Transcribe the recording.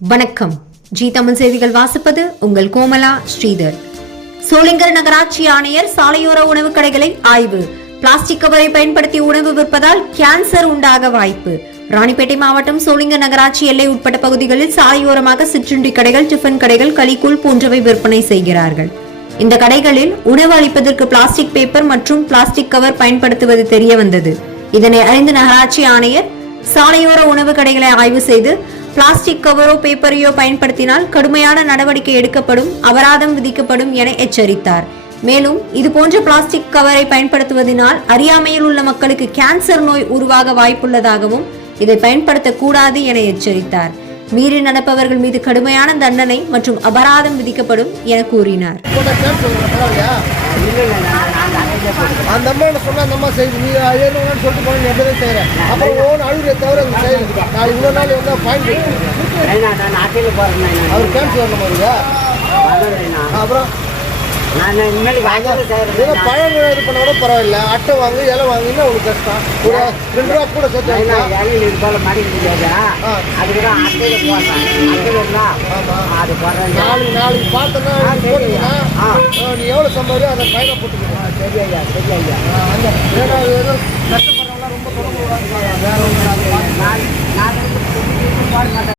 வணக்கம். ஜி தமிழ் செய்திகள் வாசிப்பது உங்கள் கோமலா ஸ்ரீதர். சோளிங்கர் நகராட்சி ஆணையர் சாலையோர உணவு கடைகளை ஆய்வு. பிளாஸ்டிக் கவரை பயன்படுத்தி உணவு விற்பதால் கேன்சர் உண்டாக வாய்ப்பு. ராணிப்பேட்டை மாவட்டம் சோளிங்கர் நகராட்சி எல்லை உட்பட்ட பகுதிகளில் சாலையோரமாக சிற்றுண்டி கடைகள், டிஃபன் கடைகள், களிக்கூழ் போன்றவை விற்பனை செய்கிறார்கள். இந்த கடைகளில் உணவு அளிப்பதற்கு பிளாஸ்டிக் பேப்பர் மற்றும் பிளாஸ்டிக் கவர் பயன்படுத்துவது தெரிய வந்தது. இதனை அறிந்த நகராட்சி ஆணையர் சாலையோர உணவு கடைகளை ஆய்வு செய்து பிளாஸ்டிக் கவரோ பேப்பரையோ பயன்படுத்தினால் கடுமையான நடவடிக்கை எடுக்கப்படும், அபராதம் விதிக்கப்படும் என எச்சரித்தார். மேலும் இதுபோன்ற பிளாஸ்டிக் கவரை பயன்படுத்துவதனால் அறியாமையில் உள்ள மக்களுக்கு கேன்சர் நோய் உருவாக வாய்ப்புள்ளதாகவும் இதை பயன்படுத்தக்கூடாது என எச்சரித்தார். மீறி நடப்பவர்கள் மீது கடுமையான தண்டனை மற்றும் அபராதம் விதிக்கப்படும் என கூறினார். அந்த அம்மா சொன்னா அந்த அம்மா செய்து நீ ஏன்னு சொல்லிட்டு போன நீ எப்படி செய்கிறேன் அப்புறம் ஓன் அழுகிற தவிர நான் இவ்வளோ நாள் வந்து பாயிண்ட் அவர் கேன்சல் வரணும் போதுங்க. அப்புறம் பழம் இது பண்ண கூட பரவாயில்ல, அட்டை வாங்கி இலை வாங்கினா உங்களுக்கு கஷ்டம். ஒரு 2 ரூபா கூட சேர்த்து நாளைக்கு பார்த்தோன்னா நீ எவ்வளோ சம்பாதியோ அதை கையில் போட்டுக்கணும். சரியா சரியா ஏன்னா ஏதோ கஷ்டப்படுறவங்களாம் ரொம்ப தொடர்பு வேற ஒன்று